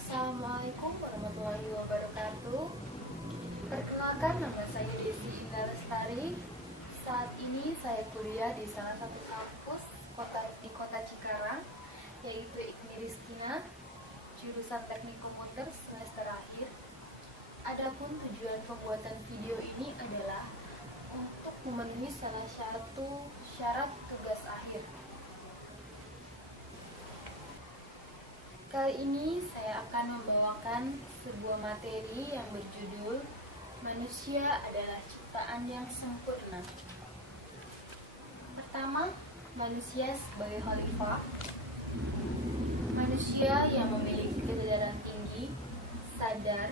Assalamualaikum warahmatullahi wabarakatuh. Perkenalkan, nama saya Desi Indah Lestari. Saat ini saya kuliah di salah satu kampus di kota Cikarang, yaitu IKMI Rizkina, jurusan Teknik Komputer semester akhir. Adapun tujuan pembuatan video ini adalah untuk memenuhi salah satu syarat tugas akhir. Kali ini saya akan membawakan sebuah materi yang berjudul Manusia adalah ciptaan yang sempurna. Pertama, manusia sebagai khalifah. Manusia yang memiliki kesadaran tinggi sadar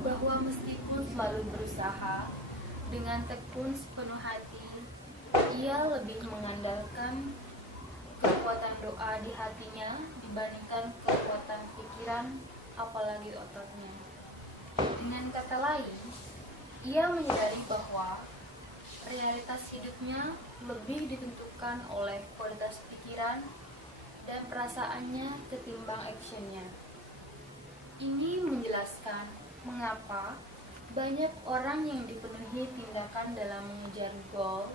bahwa meskipun selalu berusaha dengan tekun sepenuh hati, ia lebih mengandalkan kekuatan doa di hatinya dibandingkan kekuatan pikiran, apalagi ototnya. Dengan kata lain, ia menyadari bahwa realitas hidupnya lebih ditentukan oleh kualitas pikiran dan perasaannya ketimbang actionnya. Ini menjelaskan mengapa banyak orang yang dipenuhi tindakan dalam mengejar goal,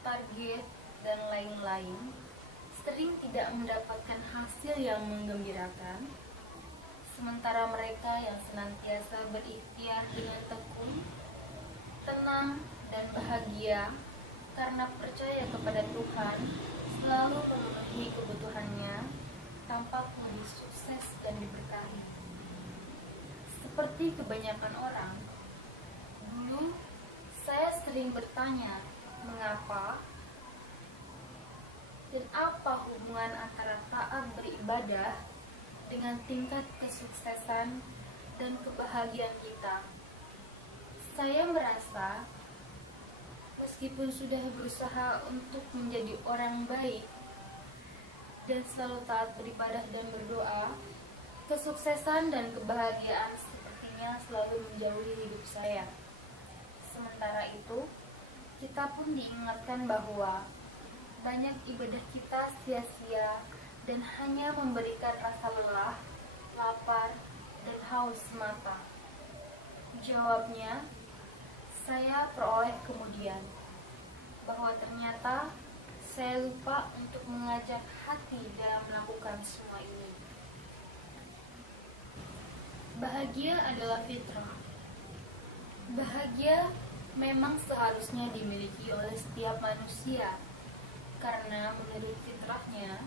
target, dan lain-lain sering tidak mendapatkan hasil yang menggembirakan, sementara mereka yang senantiasa berikhtiar dengan tekun, tenang, dan bahagia karena percaya kepada Tuhan selalu memenuhi kebutuhannya, tampak lebih sukses dan diberkahi. Seperti kebanyakan orang, dulu saya sering bertanya mengapa dan apa hubungan antara taat beribadah dengan tingkat kesuksesan dan kebahagiaan kita. Saya merasa meskipun sudah berusaha untuk menjadi orang baik dan selalu taat beribadah dan berdoa, kesuksesan dan kebahagiaan sepertinya selalu menjauhi hidup saya. Sementara itu, kita pun diingatkan bahwa banyak ibadah kita sia-sia dan hanya memberikan rasa lelah, lapar, dan haus semata. Jawabnya, saya peroleh kemudian bahwa ternyata saya lupa untuk mengajak hati dalam melakukan semua ini. Bahagia adalah fitrah. Bahagia memang seharusnya dimiliki oleh setiap manusia, karena menurut fitrahnya,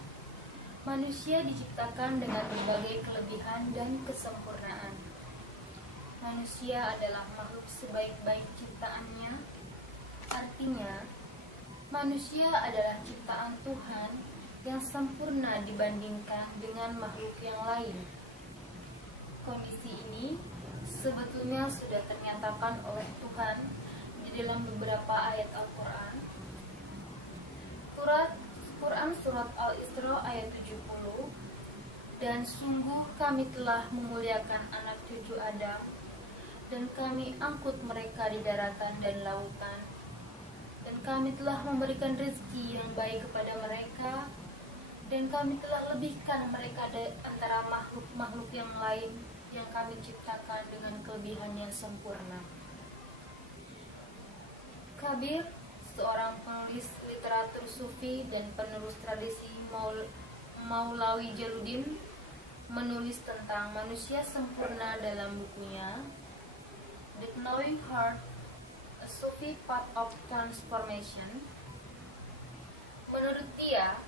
manusia diciptakan dengan berbagai kelebihan dan kesempurnaan. Manusia adalah makhluk sebaik-baik ciptaannya, artinya manusia adalah ciptaan Tuhan yang sempurna dibandingkan dengan makhluk yang lain. Kondisi ini sebetulnya sudah ternyatakan oleh Tuhan di dalam beberapa ayat Al-Quran. Quran Surat Al-Isra ayat 70, dan sungguh kami telah memuliakan anak cucu Adam, dan kami angkut mereka di daratan dan lautan, dan kami telah memberikan rezeki yang baik kepada mereka, dan kami telah lebihkan mereka antara makhluk-makhluk yang lain yang kami ciptakan dengan kelebihan yang sempurna. Kabir, seorang penulis literatur sufi dan penerus tradisi Maulawi Jaludin, menulis tentang manusia sempurna dalam bukunya The Knowing Heart, A Sufi Path of Transformation. Menurut dia,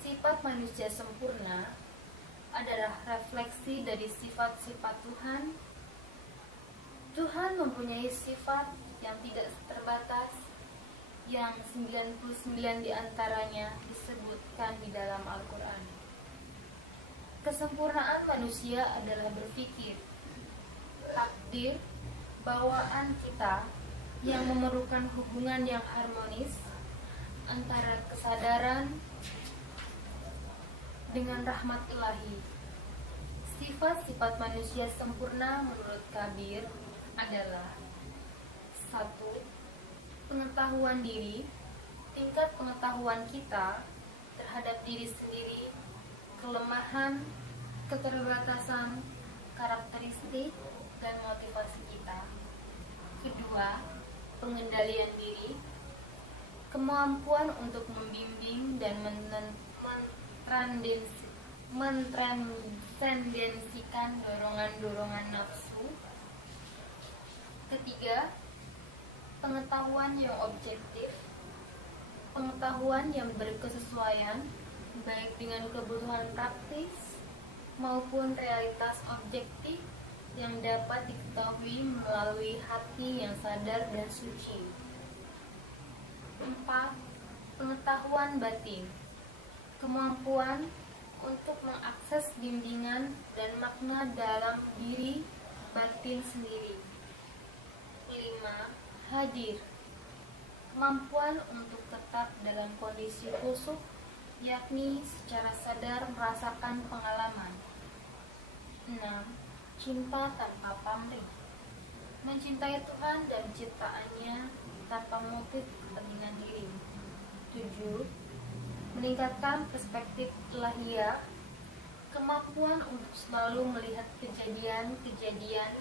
sifat manusia sempurna adalah refleksi dari sifat-sifat Tuhan. Tuhan mempunyai sifat yang tidak terbatas, yang 99 diantaranya disebutkan di dalam Al-Quran. Kesempurnaan manusia adalah berpikir, takdir, bawaan kita yang memerlukan hubungan yang harmonis antara kesadaran dengan rahmat ilahi. Sifat-sifat manusia sempurna menurut Kabir adalah: 1. Pengetahuan diri. Tingkat pengetahuan kita terhadap diri sendiri, kelemahan, keterbatasan, karakteristik dan motivasi kita. Kedua, pengendalian diri, kemampuan untuk membimbing dan mentransendensikan dorongan-dorongan nafsu. Ketiga, pengetahuan yang objektif, pengetahuan yang berkesesuaian baik dengan kebutuhan praktis maupun realitas objektif yang dapat diketahui melalui hati yang sadar dan suci. 4. Pengetahuan batin, kemampuan untuk mengakses bimbingan dan makna dalam diri batin sendiri. 5. Hadir, kemampuan untuk tetap dalam kondisi khusyuk, yakni secara sadar merasakan pengalaman. 6. Cinta tanpa pamrih, mencintai Tuhan dan ciptaannya tanpa motif kepentingan diri. 7. Meningkatkan perspektif ilahiyah, kemampuan untuk selalu melihat kejadian-kejadian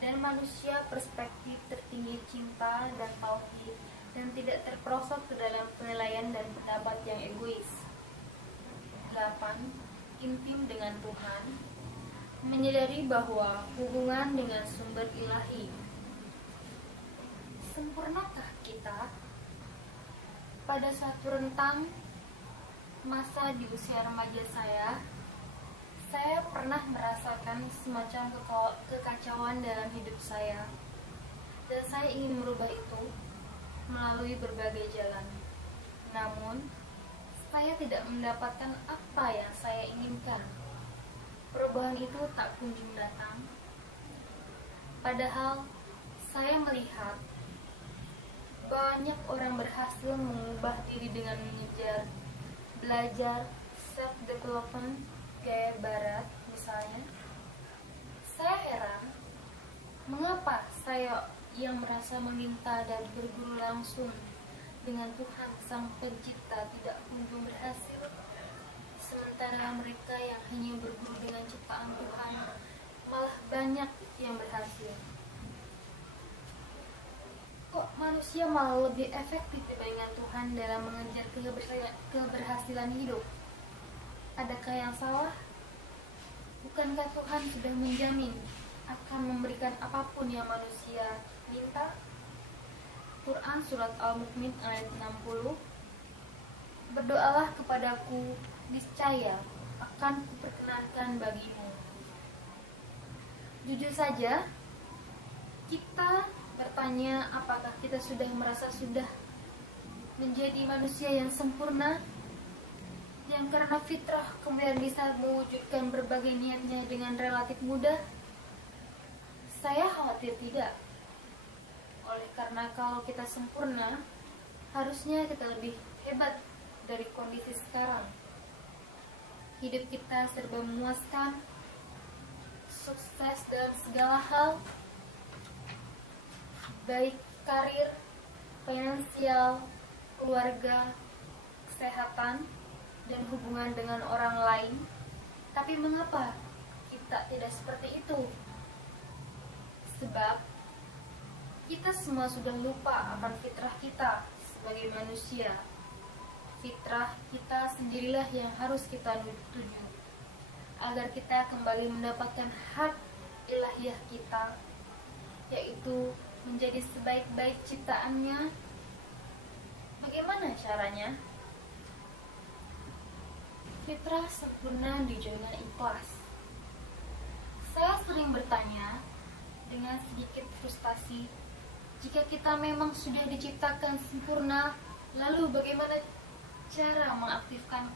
dan manusia perspektif tertinggi cinta dan tauhid dan tidak terperosok ke dalam penilaian dan pendapat yang egois. 8. Intim dengan Tuhan, menyadari bahwa hubungan dengan sumber ilahi. Sempurnakah kita? Pada suatu rentang masa di usia remaja saya pernah merasakan semacam kekacauan dalam hidup saya, dan saya ingin merubah itu melalui berbagai jalan. Namun, saya tidak mendapatkan apa yang saya inginkan. Perubahan itu tak kunjung datang. Padahal saya melihat banyak orang berhasil mengubah diri dengan mengejar belajar self-development gaya barat misalnya. Saya heran, mengapa saya yang merasa meminta dan berguru langsung dengan Tuhan Sang Pencipta tidak kunjung berhasil, sementara mereka yang hanya berguru dengan ciptaan Tuhan malah banyak yang berhasil. Kok manusia malah lebih efektif dibandingkan Tuhan dalam mengejar keberhasilan hidup? Adakah yang salah? Bukankah Tuhan sudah menjamin akan memberikan apapun yang manusia minta? Quran Surat Al-Mu'min ayat 60. Berdoalah kepadaku, niscaya akan kuperkenankan bagimu. Jujur saja, kita bertanya apakah kita sudah merasa sudah menjadi manusia yang sempurna, yang karena fitrah kemudian bisa mewujudkan berbagai niatnya dengan relatif mudah? Saya khawatir tidak. Oleh karena kalau kita sempurna, harusnya kita lebih hebat dari kondisi sekarang. Hidup kita serba memuaskan, sukses dalam segala hal, baik karir, finansial, keluarga, kesehatan, dan hubungan dengan orang lain. Tapi mengapa kita tidak seperti itu? Sebab kita semua sudah lupa akan fitrah kita sebagai manusia. Fitrah kita sendirilah yang harus kita tuju, agar kita kembali mendapatkan hak ilahiyah kita, yaitu menjadi sebaik-baik ciptaannya. Bagaimana caranya? Fitrah sempurna dijaga ikhlas. Saya sering bertanya dengan sedikit frustasi, jika kita memang sudah diciptakan sempurna, lalu bagaimana cara mengaktifkan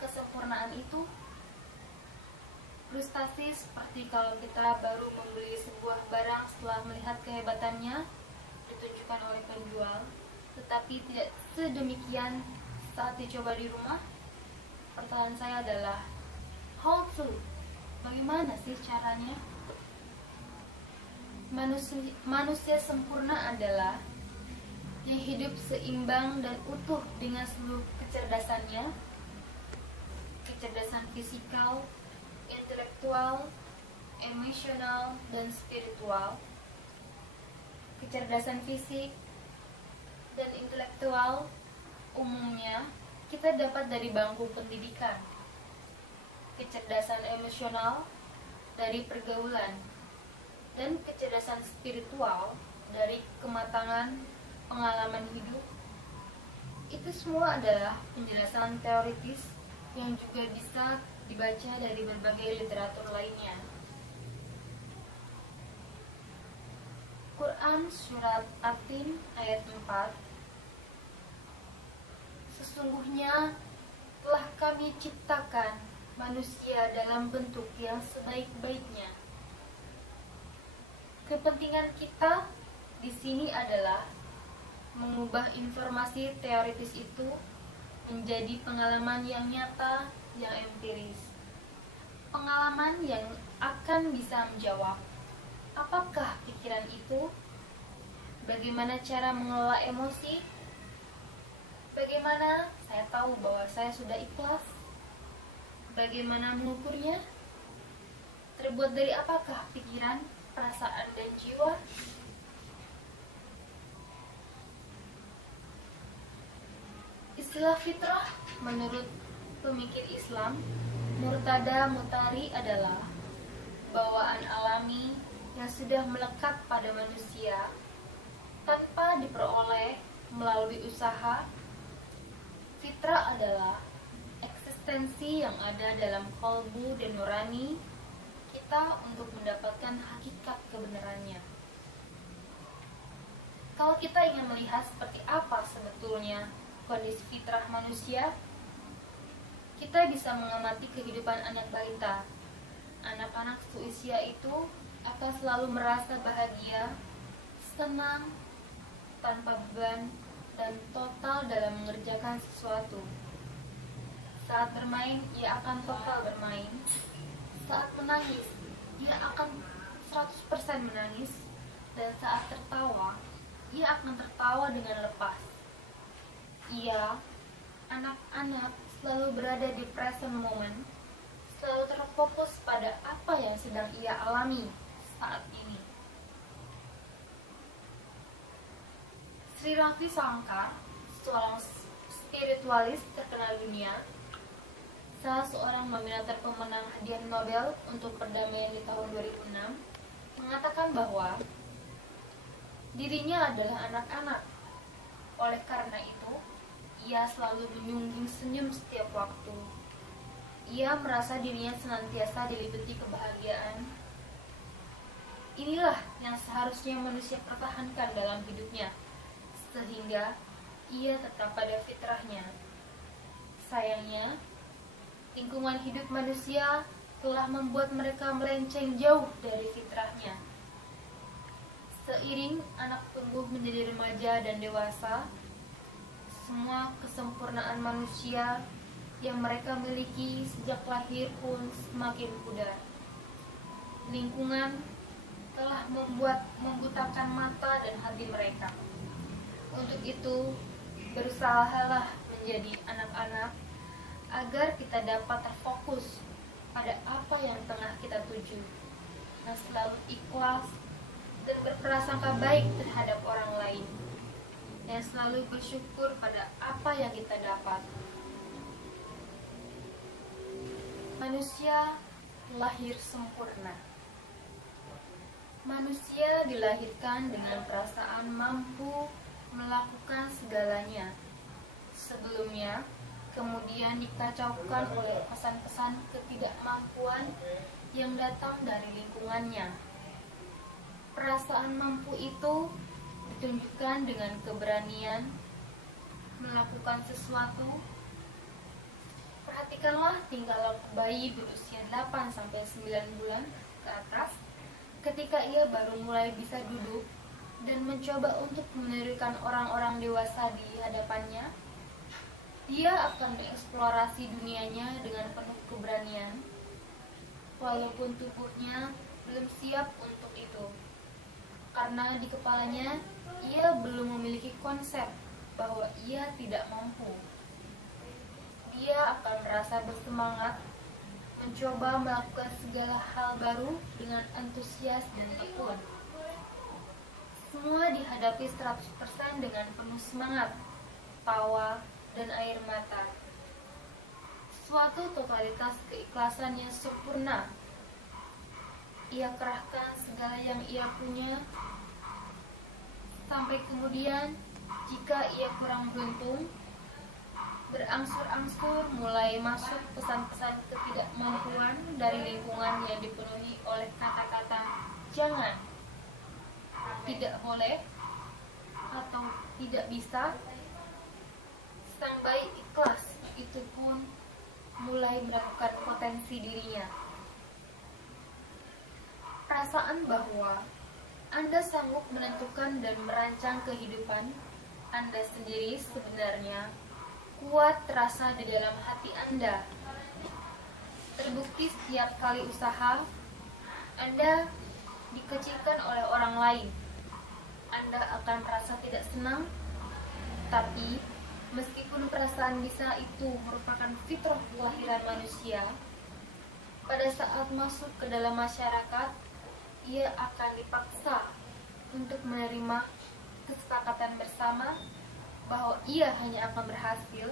kesempurnaan itu? Frustasi seperti kalau kita baru membeli sebuah barang setelah melihat kehebatannya ditunjukkan oleh penjual, tetapi tidak sedemikian saat dicoba di rumah. Pertanyaan saya adalah, how to? Bagaimana sih caranya? Manusia sempurna adalah yang hidup seimbang dan utuh dengan seluruh kecerdasannya, kecerdasan fisikal, intelektual, emosional, dan spiritual, kecerdasan fisik, dan intelektual umumnya kita dapat dari bangku pendidikan. Kecerdasan emosional dari pergaulan, dan kecerdasan spiritual dari kematangan pengalaman hidup. Itu semua adalah penjelasan teoritis yang juga bisa dibaca dari berbagai literatur lainnya. Quran Surat At-Tin ayat 4, sesungguhnya telah kami ciptakan manusia dalam bentuk yang sebaik-baiknya. Kepentingan kita di sini adalah mengubah informasi teoritis itu menjadi pengalaman yang nyata, yang empiris. Pengalaman yang akan bisa menjawab apakah pikiran itu, bagaimana cara mengelola emosi, bagaimana saya tahu bahwa saya sudah ikhlas, bagaimana mengukurnya, terbuat dari apakah pikiran, perasaan, dan jiwa. Istilah fitrah menurut pemikir Islam Murtada Mutari adalah bawaan alami yang sudah melekat pada manusia tanpa diperoleh melalui usaha. Fitrah adalah eksistensi yang ada dalam kalbu dan nurani kita untuk mendapatkan hakikat kebenarannya. Kalau kita ingin melihat seperti apa sebetulnya kondisi fitrah manusia, kita bisa mengamati kehidupan anak balita. Anak-anak seusia itu akan selalu merasa bahagia, senang, tanpa beban, dan total dalam mengerjakan sesuatu. Saat bermain, ia akan total bermain. Saat menangis, ia akan 100% menangis. Dan saat tertawa, ia akan tertawa dengan lepas. Ia, anak-anak, selalu berada di present moment, selalu terfokus pada apa yang sedang ia alami saat ini. Sri Ravi Shankar, seorang spiritualis terkenal dunia, salah seorang nominator pemenang hadiah Nobel untuk perdamaian di tahun 2006, mengatakan bahwa dirinya adalah anak-anak. Oleh karena itu, ia selalu menyungging senyum setiap waktu. Ia merasa dirinya senantiasa diliputi kebahagiaan. Inilah yang seharusnya manusia pertahankan dalam hidupnya, sehingga ia tetap pada fitrahnya. Sayangnya, lingkungan hidup manusia telah membuat mereka melenceng jauh dari fitrahnya. Seiring anak tumbuh menjadi remaja dan dewasa, semua kesempurnaan manusia yang mereka miliki sejak lahir pun semakin pudar. Lingkungan telah membutakan mata dan hati mereka. Untuk itu, berusahalah menjadi anak-anak agar kita dapat terfokus pada apa yang tengah kita tuju, dan selalu ikhlas dan berprasangka baik terhadap orang lain, dan selalu bersyukur pada apa yang kita dapat. Manusia lahir sempurna. Manusia dilahirkan dengan perasaan mampu melakukan segalanya. Sebelumnya, kemudian dikacaukan oleh pesan-pesan ketidakmampuan yang datang dari lingkungannya. Perasaan mampu itu ditunjukkan dengan keberanian melakukan sesuatu. Perhatikanlah tingkah laku bayi berusia 8-9 bulan ke atas ketika ia baru mulai bisa duduk dan mencoba untuk menirukan orang-orang dewasa di hadapannya. Dia akan mengeksplorasi dunianya dengan penuh keberanian, walaupun tubuhnya belum siap untuk itu. Karena di kepalanya, ia belum memiliki konsep bahwa ia tidak mampu. Dia akan merasa bersemangat mencoba melakukan segala hal baru dengan antusias dan tekun. Semua dihadapi 100% dengan penuh semangat, tawa, dan air mata. Suatu totalitas keikhlasan yang sempurna. Ia kerahkan segala yang ia punya, sampai kemudian jika ia kurang beruntung, berangsur-angsur mulai masuk pesan-pesan ketidakmampuan dari lingkungan yang dipenuhi oleh kata-kata jangan, tidak boleh, atau tidak bisa. Sang bayi ikhlas itu pun mulai meragukan potensi dirinya. Perasaan bahwa Anda sanggup menentukan dan merancang kehidupan Anda sendiri sebenarnya kuat terasa di dalam hati Anda. Terbukti setiap kali usaha Anda dikecilkan oleh orang lain, Anda akan merasa tidak senang. Tapi meskipun perasaan bisa itu merupakan fitrah kelahiran manusia, pada saat masuk ke dalam masyarakat, ia akan dipaksa untuk menerima kesepakatan bersama bahwa ia hanya akan berhasil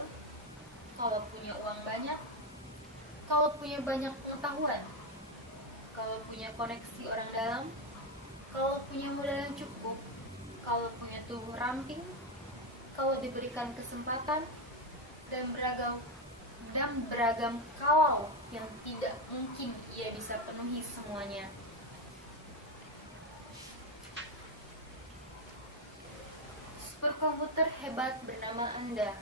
kalau punya uang banyak, kalau punya banyak pengetahuan, kalau punya koneksi orang dalam, kalau punya modal yang cukup, kalau punya tubuh ramping, kalau diberikan kesempatan, dan beragam kalau yang tidak mungkin ia bisa penuhi semuanya. Superkomputer hebat bernama Anda.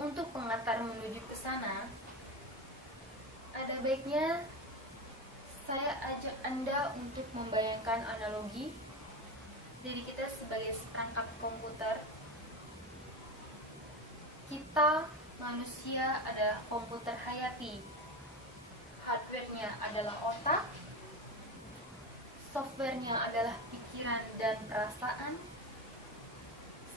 Untuk pengantar menuju ke sana, ada baiknya saya ajak Anda untuk membayangkan analogi diri kita sebagai seperangkat komputer. Kita manusia adalah komputer hayati. Hardware-nya adalah otak, software-nya adalah pikiran dan perasaan,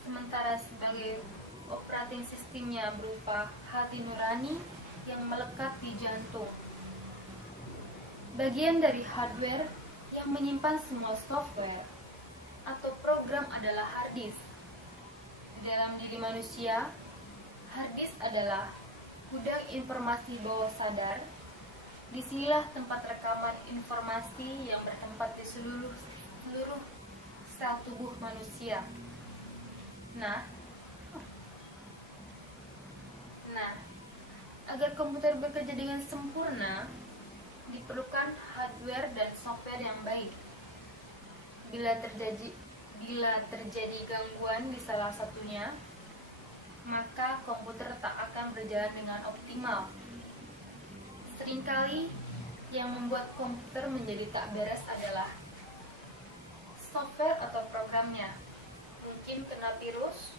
sementara sebagai operating sistemnya berupa hati nurani yang melekat di jantung. Bagian dari hardware yang menyimpan semua software atau program adalah hard disk. Di dalam diri manusia, hard disk adalah gudang informasi bawah sadar. Disinilah tempat rekaman informasi yang bertempat di seluruh sel tubuh manusia. Nah, agar komputer bekerja dengan sempurna, diperlukan hardware dan software yang baik. Bila terjadi gangguan di salah satunya, maka komputer tak akan berjalan dengan optimal. Seringkali yang membuat komputer menjadi tak beres adalah software atau programnya. Mungkin kena virus,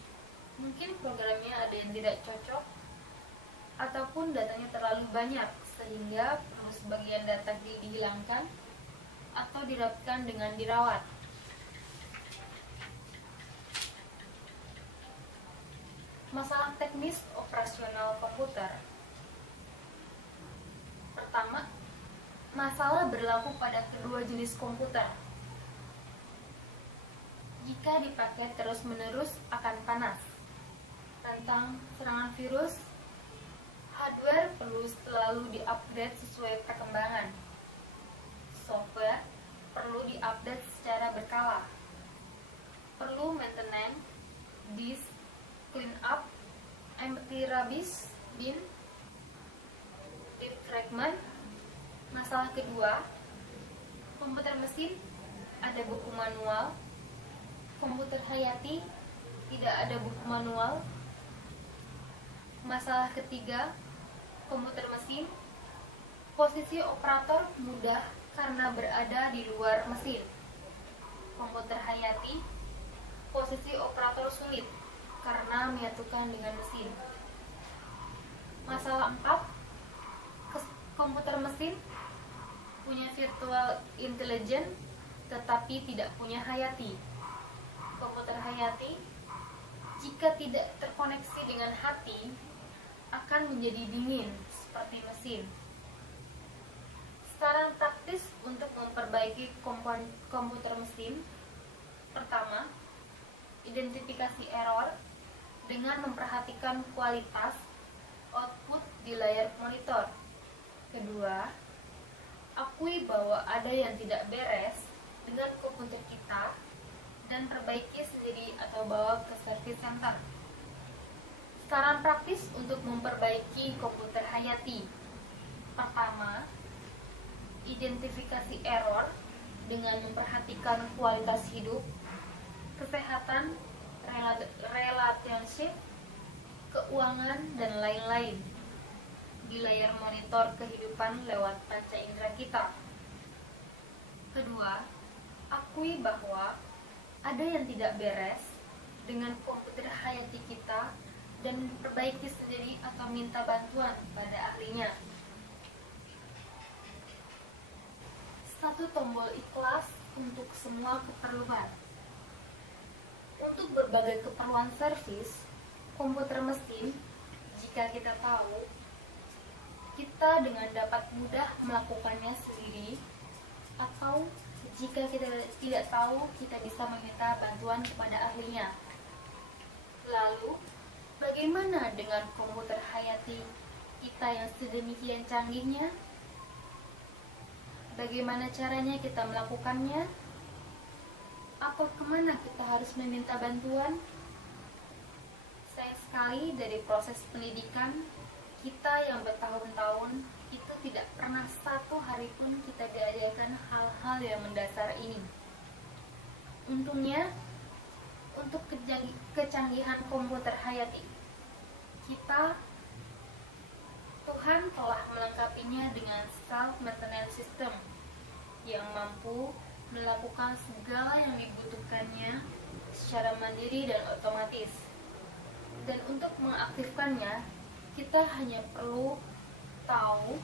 mungkin programnya ada yang tidak cocok, ataupun datanya terlalu banyak sehingga perlu sebagian data dihilangkan atau dirapkan dengan dirawat. Masalah teknis operasional komputer. Pertama, masalah berlaku pada kedua jenis komputer. Jika dipakai terus-menerus akan panas, rentan serangan virus. Hardware perlu selalu diupdate sesuai perkembangan. Software perlu diupdate secara berkala. Perlu maintenance, disk, clean up, empty rubbish bin, defragment. Masalah kedua, komputer mesin ada buku manual. Komputer hayati tidak ada buku manual. Masalah ketiga, komputer mesin, posisi operator mudah karena berada di luar mesin. Komputer hayati, posisi operator sulit karena menyatukan dengan mesin. Masalah 4, komputer mesin punya virtual intelligence tetapi tidak punya hayati. Komputer hayati jika tidak terkoneksi dengan hati akan menjadi dingin seperti mesin. Saran praktis untuk memperbaiki komputer mesin. Pertama, identifikasi error dengan memperhatikan kualitas output di layar monitor. Kedua, akui bahwa ada yang tidak beres dengan komputer kita dan perbaiki sendiri atau bawa ke service center. Saran praktis untuk memperbaiki komputer Hayati. Pertama, identifikasi error dengan memperhatikan kualitas hidup, kesehatan, relationship, keuangan, dan lain-lain di layar monitor kehidupan lewat panca indera kita. Kedua, akui bahwa ada yang tidak beres dengan komputer Hayati kita dan perbaiki sendiri atau minta bantuan pada ahlinya. 1 tombol ikhlas untuk semua keperluan. Untuk berbagai keperluan servis komputer mesin, jika kita tahu, kita dengan dapat mudah melakukannya sendiri, atau jika kita tidak tahu, kita bisa meminta bantuan kepada ahlinya. Lalu, bagaimana dengan komputer Hayati kita yang sedemikian canggihnya? Bagaimana caranya kita melakukannya? Atau kemana kita harus meminta bantuan? Sayang sekali dari proses pendidikan kita yang bertahun-tahun itu tidak pernah satu hari pun kita diajarkan hal-hal yang mendasar ini. Untungnya, untuk kecanggihan komputer Hayati kita, Tuhan telah melengkapinya dengan self-maintenance system yang mampu melakukan segala yang dibutuhkannya secara mandiri dan otomatis. Dan untuk mengaktifkannya, kita hanya perlu tahu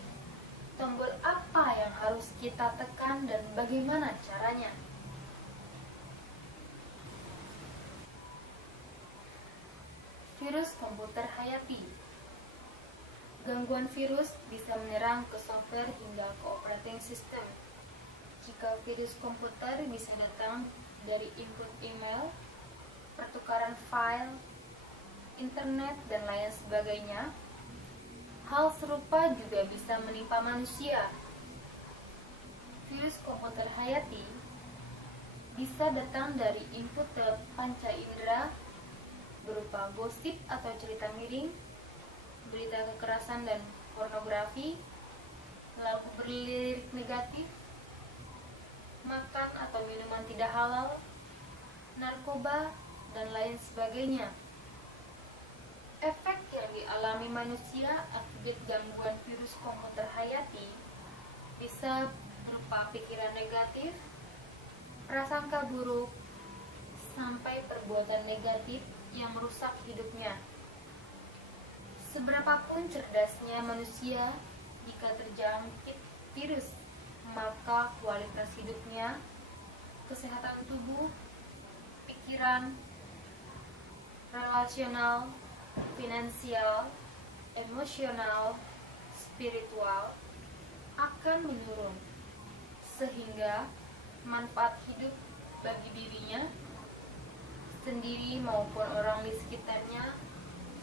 tombol apa yang harus kita tekan dan bagaimana caranya. Virus komputer Hayati. Gangguan virus bisa menyerang ke software hingga ke operating system. Jika virus komputer bisa datang dari input email, pertukaran file, internet, dan lain sebagainya, hal serupa juga bisa menimpa manusia. Virus komputer Hayati bisa datang dari input panca indera berupa gosip atau cerita miring, berita kekerasan dan pornografi, lagu berlirik negatif, makan atau minuman tidak halal, narkoba, dan lain sebagainya. Efek yang dialami manusia akibat gangguan virus komputer Hayati bisa berupa pikiran negatif, prasangka buruk, sampai perbuatan negatif yang merusak hidupnya. Seberapapun cerdasnya manusia, jika terjangkit virus, maka kualitas hidupnya, kesehatan tubuh, pikiran, relasional, finansial, emosional, spiritual akan menurun, sehingga manfaat hidup bagi dirinya sendiri maupun orang di sekitarnya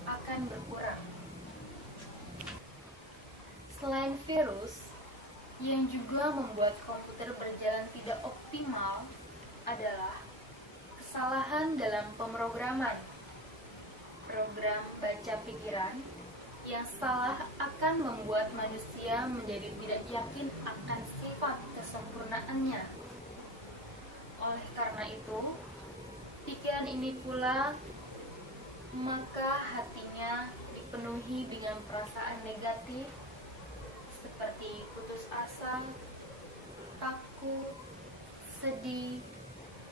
akan berkurang. Selain virus, yang juga membuat komputer berjalan tidak optimal adalah kesalahan dalam pemrograman. Program baca pikiran yang salah akan membuat manusia menjadi tidak yakin akan sifat kesempurnaannya. Oleh karena itu, pikiran ini pula maka hatinya dipenuhi dengan perasaan negatif seperti putus asa, takut, sedih,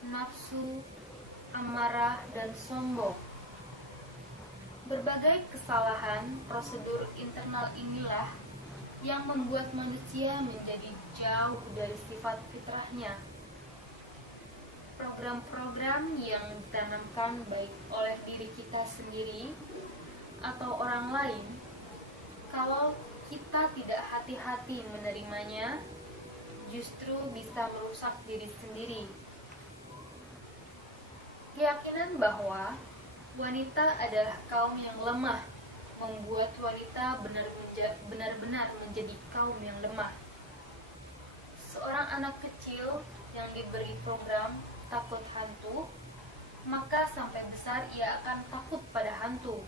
nafsu, amarah, dan sombong. Berbagai kesalahan prosedur internal inilah yang membuat manusia menjadi jauh dari sifat fitrahnya. Program-program yang ditanamkan baik oleh diri kita sendiri atau orang lain, kalau kita tidak hati-hati menerimanya, justru bisa merusak diri sendiri. Keyakinan bahwa wanita adalah kaum yang lemah membuat wanita benar-benar menjadi kaum yang lemah. Seorang anak kecil yang diberi program takut hantu, maka sampai besar ia akan takut pada hantu.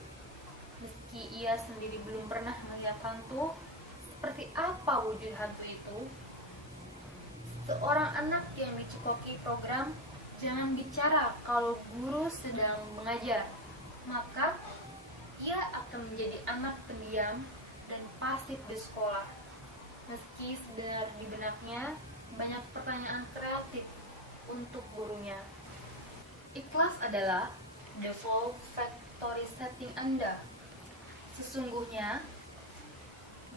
Meski ia sendiri belum pernah melihat hantu, seperti apa wujud hantu itu? Seorang anak yang dicekoki program jangan bicara kalau guru sedang mengajar, maka ia akan menjadi anak pendiam dan pasif di sekolah. Meski sebenarnya di benaknya banyak pertanyaan kreatif untuk gurunya. Ikhlas adalah default factory setting Anda. Sesungguhnya,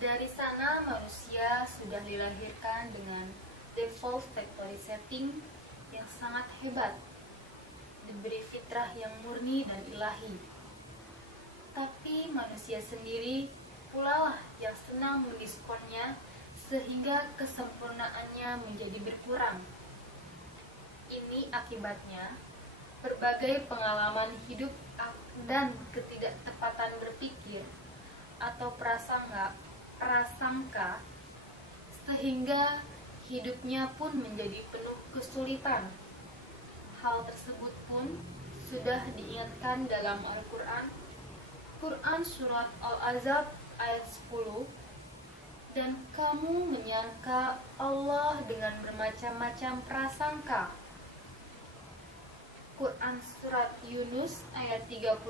dari sana manusia sudah dilahirkan dengan default factory setting yang sangat hebat, diberi fitrah yang murni dan ilahi. Tapi manusia sendiri pula lah yang senang mendiskonnya sehingga kesempurnaannya menjadi berkurang. Ini akibatnya berbagai pengalaman hidup dan ketidaktepatan berpikir atau prasangka sehingga hidupnya pun menjadi penuh kesulitan. Hal tersebut pun sudah diingatkan dalam Al-Quran, Quran Surat Al-Ahzab ayat 10, dan kamu menyangka Allah dengan bermacam-macam prasangka. Quran Surat Yunus ayat 36,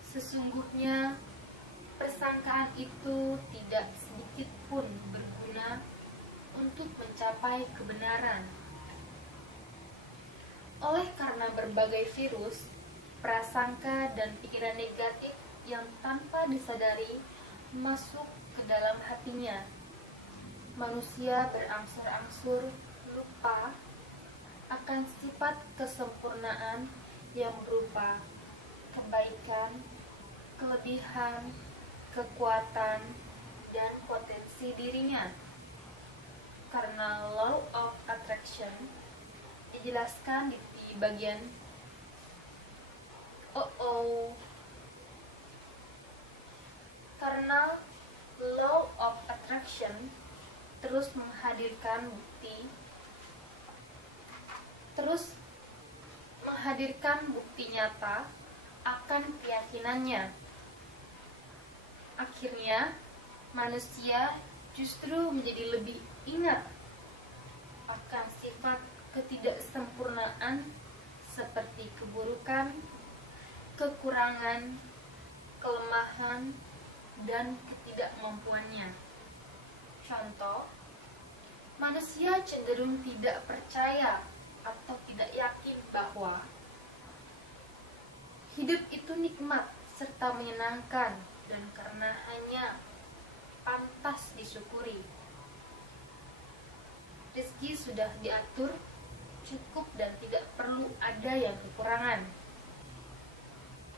sesungguhnya persangkaan itu tidak sedikit pun berguna untuk mencapai kebenaran. Oleh karena berbagai virus, prasangka dan pikiran negatif yang tanpa disadari masuk ke dalam hatinya, manusia berangsur-angsur lupa akan sifat kesempurnaan yang berupa kebaikan, kelebihan, kekuatan, dan potensi dirinya. Karena law of attraction dijelaskan di bagian karena law of attraction terus menghadirkan bukti nyata akan keyakinannya. Akhirnya manusia justru menjadi lebih ingat akan sifat ketidaksempurnaan seperti keburukan, kekurangan, kelemahan, dan ketidakmampuannya. Contoh, manusia cenderung tidak percaya atau tidak yakin bahwa hidup itu nikmat serta menyenangkan dan karena hanya pantas disyukuri. Rezeki sudah diatur, cukup dan tidak perlu ada yang kekurangan.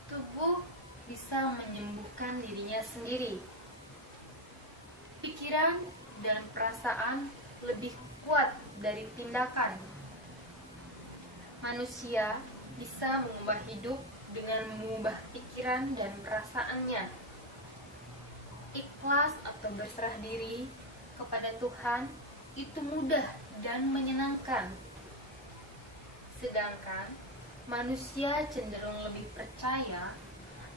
Tubuh bisa menyembuhkan dirinya sendiri. Pikiran dan perasaan lebih kuat dari tindakan. Manusia bisa mengubah hidup dengan mengubah pikiran dan perasaannya. Ikhlas atau berserah diri kepada Tuhan itu mudah dan menyenangkan. Sedangkan manusia cenderung lebih percaya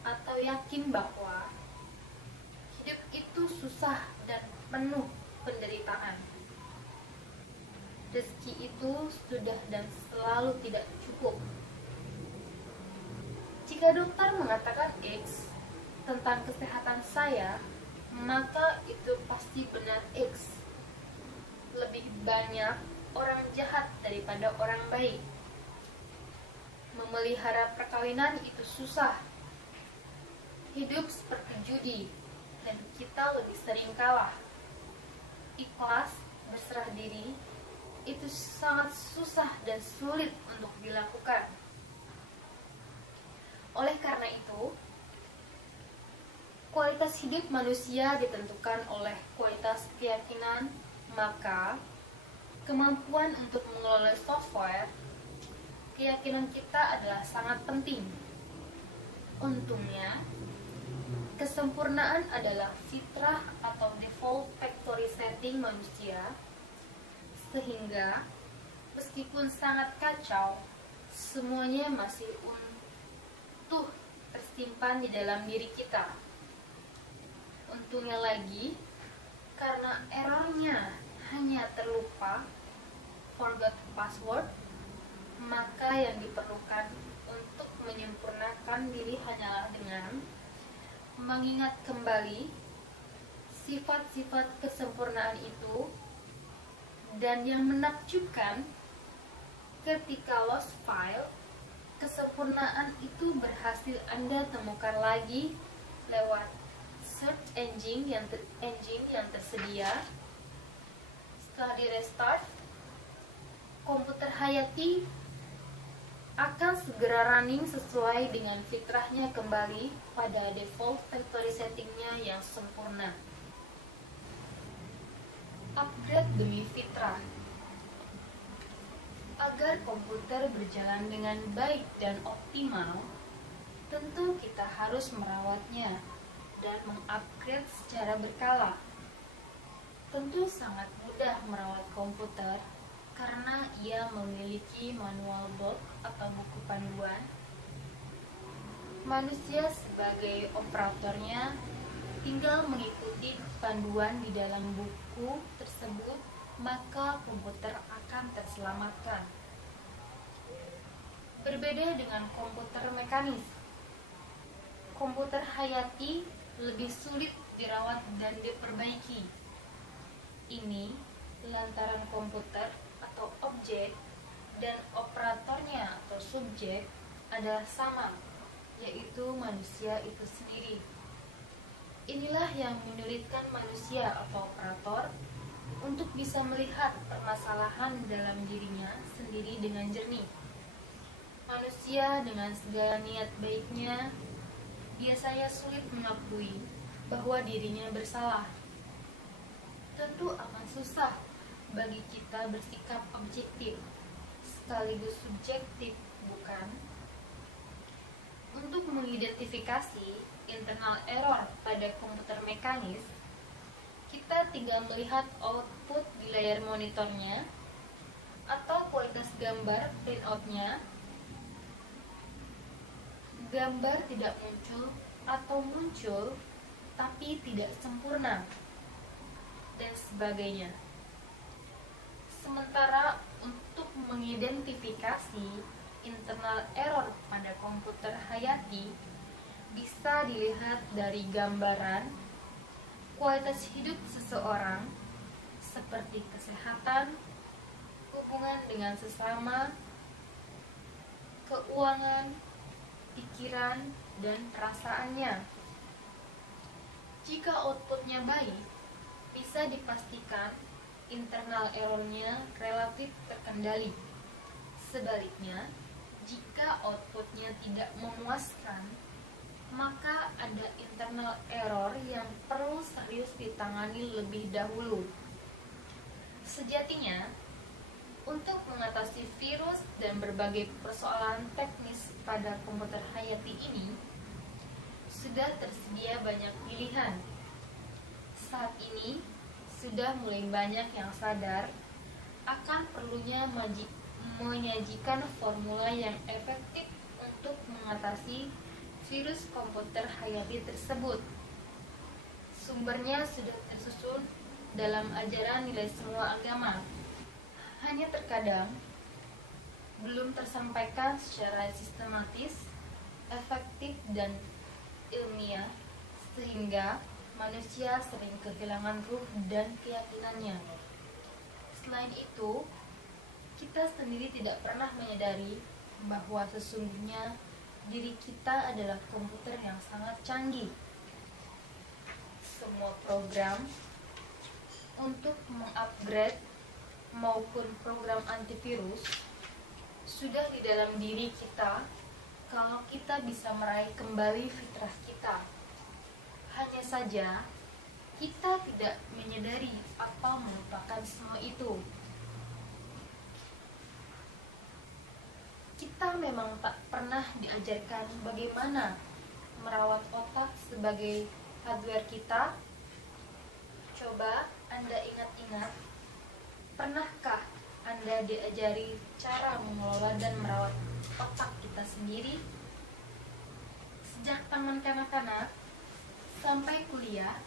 atau yakin bahwa hidup itu susah dan penuh penderitaan. Rezeki itu sudah dan selalu tidak cukup. Jika dokter mengatakan X tentang kesehatan saya, maka itu pasti benar X. Lebih banyak orang jahat daripada orang baik. Memelihara perkawinan itu susah. Hidup seperti judi, dan kita lebih sering kalah. Ikhlas, berserah diri, itu sangat susah dan sulit untuk dilakukan. Oleh karena itu, kualitas hidup manusia ditentukan oleh kualitas keyakinan Maka, kemampuan untuk mengelola software, keyakinan kita adalah sangat penting. Untungnya, kesempurnaan adalah fitrah atau default factory setting manusia, sehingga meskipun sangat kacau, semuanya masih utuh tersimpan di dalam diri kita. Untungnya lagi, karena errornya hanya terlupa, forgot password, maka yang diperlukan untuk menyempurnakan diri hanyalah dengan mengingat kembali sifat-sifat kesempurnaan itu. Dan yang menakjubkan, ketika lost file, kesempurnaan itu berhasil Anda temukan lagi lewat search engine yang tersedia. Setelah di restart, komputer Hayati akan segera running sesuai dengan fitrahnya kembali pada default factory settingnya yang sempurna. Upgrade demi fitrah. Agar komputer berjalan dengan baik dan optimal, tentu kita harus merawatnya dan mengupgrade secara berkala. Tentu sangat mudah merawat komputer karena ia memiliki manual book atau buku panduan. Manusia sebagai operatornya tinggal mengikuti panduan di dalam buku tersebut, maka komputer akan terselamatkan. Berbeda dengan komputer mekanis, komputer Hayati lebih sulit dirawat dan diperbaiki. Ini lantaran komputer atau objek dan operatornya atau subjek adalah sama, yaitu manusia itu sendiri. Inilah yang menyulitkan manusia atau operator untuk bisa melihat permasalahan dalam dirinya sendiri dengan jernih. Manusia dengan segala niat baiknya biasanya sulit mengakui bahwa dirinya bersalah. Tentu akan susah bagi kita bersikap objektif sekaligus subjektif, bukan? Untuk mengidentifikasi internal error pada komputer mekanis, kita tinggal melihat output di layar monitornya atau kualitas gambar printoutnya. Gambar tidak muncul atau muncul tapi tidak sempurna, dan sebagainya. Sementara untuk mengidentifikasi internal error pada komputer Hayati bisa dilihat dari gambaran kualitas hidup seseorang seperti kesehatan, hubungan dengan sesama, keuangan, pikiran, dan perasaannya. Jika outputnya baik, bisa dipastikan internal errornya relatif terkendali. Sebaliknya, jika outputnya tidak memuaskan, maka ada internal error yang perlu serius ditangani lebih dahulu. Sejatinya, untuk mengatasi virus dan berbagai persoalan teknis pada komputer Hayati ini, sudah tersedia banyak pilihan. Saat ini, sudah mulai banyak yang sadar akan perlunya menyajikan formula yang efektif untuk mengatasi virus komputer Hayati tersebut. Sumbernya sudah tersusun dalam ajaran nilai semua agama. Hanya terkadang belum tersampaikan secara sistematis, efektif, dan ilmiah, sehingga manusia sering kehilangan ruh dan keyakinannya. Selain itu, kita sendiri tidak pernah menyadari bahwa sesungguhnya diri kita adalah komputer yang sangat canggih. Semua program untuk mengupgrade maupun program antivirus sudah di dalam diri kita kalau kita bisa meraih kembali fitrah kita. Hanya saja kita tidak menyadari atau melupakan Kita memang tak pernah diajarkan bagaimana merawat otak sebagai hardware kita. Coba Anda ingat-ingat, pernahkah Anda diajari cara mengelola dan merawat otak kita sendiri? Sejak taman kanak-kanak sampai kuliah,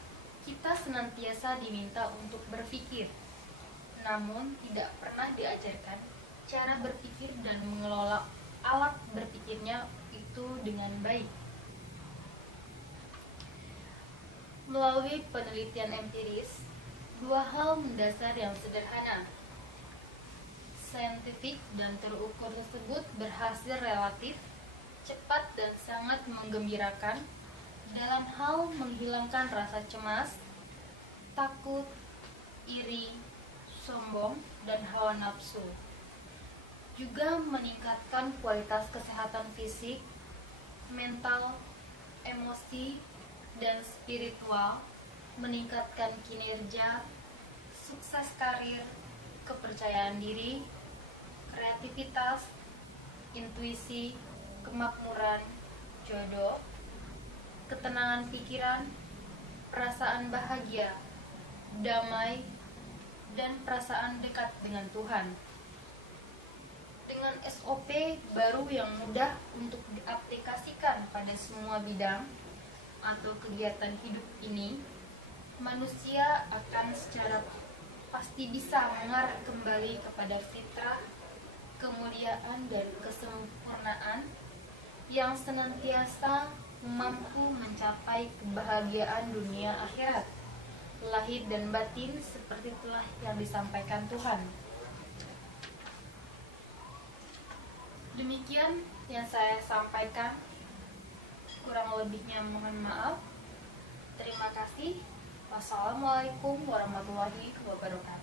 kita senantiasa diminta untuk berpikir, namun tidak pernah diajarkan cara berpikir dan mengelola alat berpikirnya itu dengan baik. Melalui penelitian empiris, dua hal mendasar yang sederhana, saintifik dan terukur tersebut berhasil relatif, cepat dan sangat menggembirakan dalam hal menghilangkan rasa cemas, takut, iri, sombong, dan hawa nafsu. Juga meningkatkan kualitas kesehatan fisik, mental, emosi, dan spiritual, meningkatkan kinerja, sukses karir, kepercayaan diri, kreativitas, intuisi, kemakmuran, jodoh, ketenangan pikiran, perasaan bahagia, damai, dan perasaan dekat dengan Tuhan. Dengan SOP baru yang mudah untuk diaplikasikan pada semua bidang atau kegiatan hidup ini, manusia akan secara pasti bisa mengarah kembali kepada fitrah, kemuliaan, dan kesempurnaan yang senantiasa mampu mencapai kebahagiaan dunia akhirat, lahir dan batin, seperti telah yang disampaikan Tuhan. Demikian yang saya sampaikan, kurang lebihnya mohon maaf. Terima kasih. Wassalamualaikum warahmatullahi wabarakatuh.